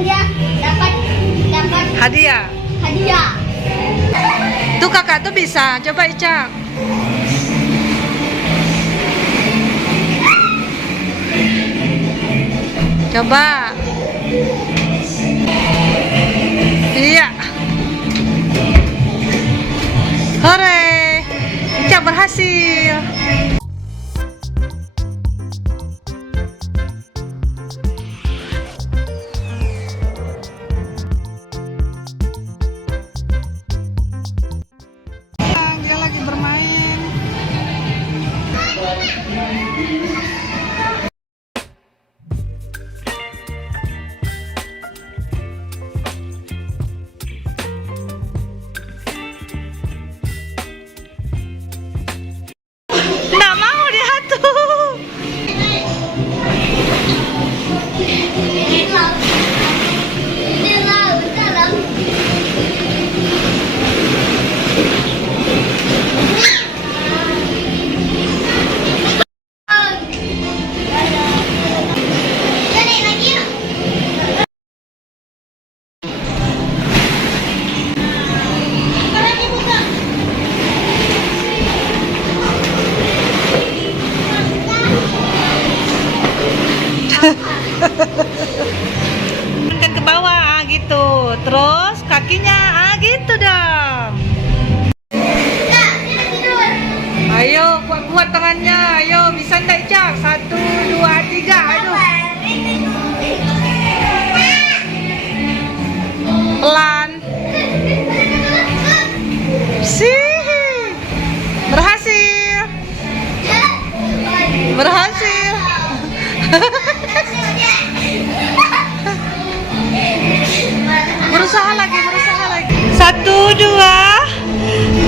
dia dapat Hadiah. hadiah. Tuh kakak tuh bisa. Coba Ica. Coba. Iya. Hore. Ica berhasil. Dia lagi bermain. Nggak mau diatur. Kan ke bawah gitu, terus kakinya gitu dong. Ayo kuat-kuat tangannya, ayo bisa ndak Cak? 1, 2, 3, ayo. Pelan. Sih, berhasil. Berhasil. Berusaha lagi. 1, 2,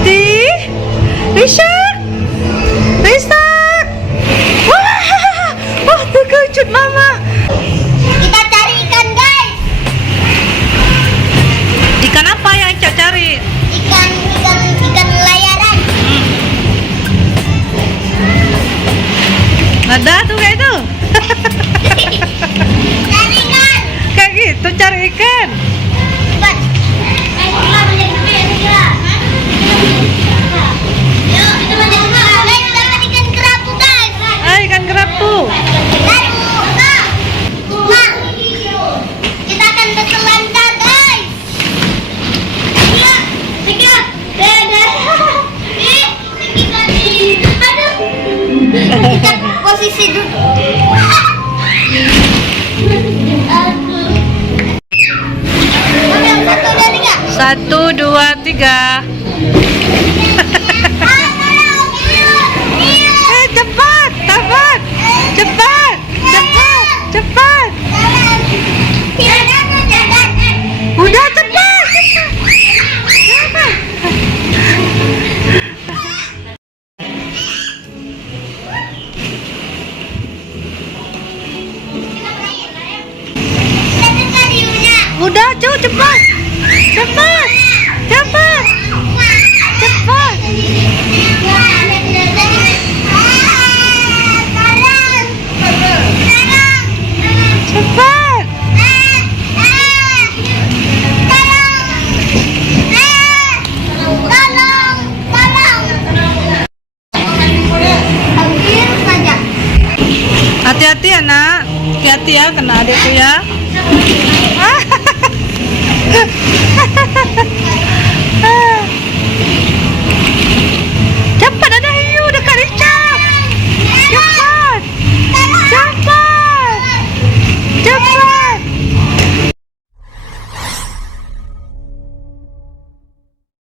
3, Risa. Wah, terkejut mama. Kita cari ikan, guys. Ikan apa yang Ica cari? Ikan layaran. Ada tuh kayak itu. Cari ikan. Kayak gitu cari ikan. Cepat. Kita menjadi kera. Yuk, kita menjadi kera. Guys, dapat ikan kerapu, guys. Ikan kerapu. Lalu, Mak, kita akan berselancar, guys. Iya, dekat. Aduh. Kita posisi dulu. Satu, dua, tiga. Cepat. Udah cepat. Udah, cepat. Hati-hati ya nak, hati-hati ya kena adikku ya.